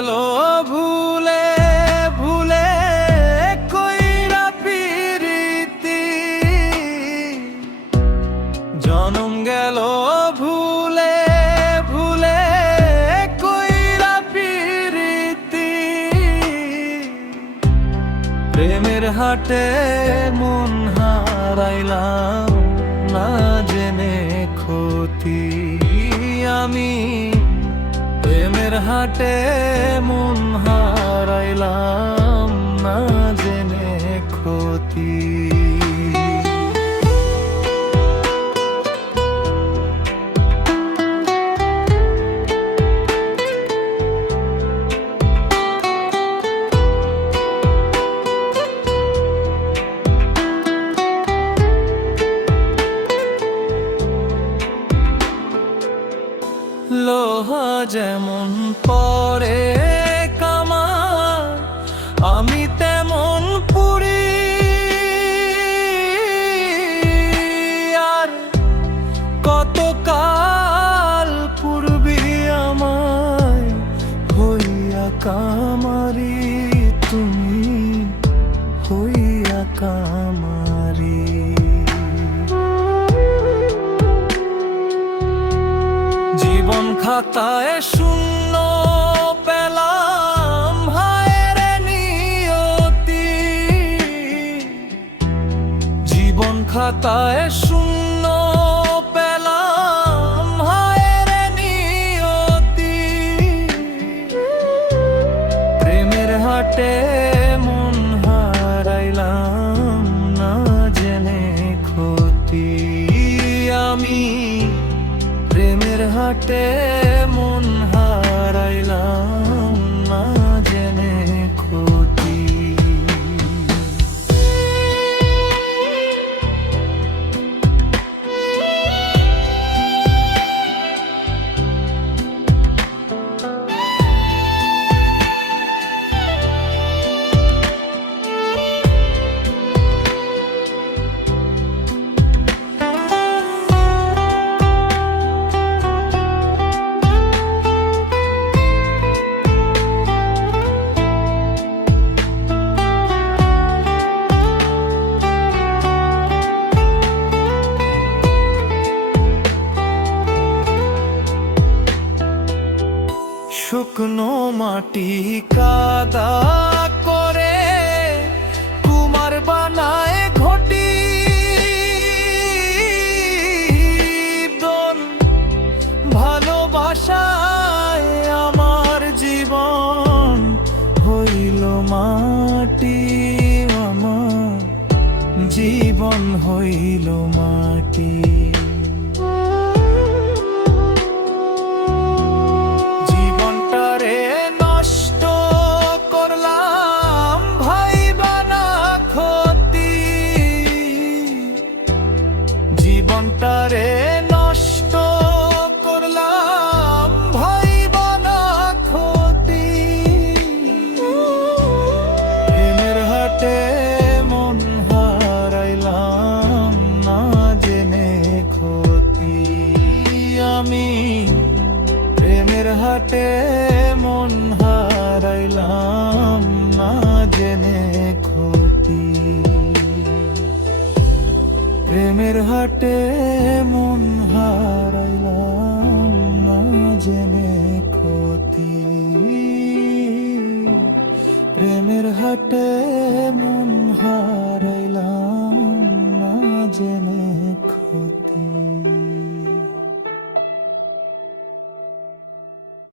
গেল ভুলে ভুলে কইরা পিরিতি, জনম গেল ভুলে ভুলে কইরা পিরিতি। প্রেমের হাটে মন হারাইলাম না জেনে ক্ষতি আমি, প্রেমের হাটে মন হারাইলাম না জেনে ক্ষতি। লোহা যেমন পরে কামার, আমি তেমন পুরি, আর কতকাল পূর্বী আমায় হইয়া কামারি, তুমি হইয়া কামারি। জীবন খাতায় শূন্য পেলাম হায়ের নিয়তি, জীবন খাতায় শূন্য পেলাম হায়ের নিয়তি। প্রেমের হাটে মন হারাইলাম না জেনে ক্ষতি আমি, প্রেমের হাটে মন হারাইলাম না জেনে ক্ষতি। শুকনো মাটি কাদা করে কুমার বানায় ঘটি, দোল ভালোবাসায় আমার জীবন হইল মাটি, আমার জীবন হইল মাটি। জীবনটারে নষ্ট করলাম ভাইবা না ক্ষতি, প্রেমের হাটে মন হারাইলাম না জেনে ক্ষতি আমি, প্রেমের হাটে মন হারাইলাম না জেনে ক্ষতি। প্রেমের হাটে মন হারাইলাম না জেনে ক্ষতি, প্রেমের হাটে মন হারাইলাম না জেনে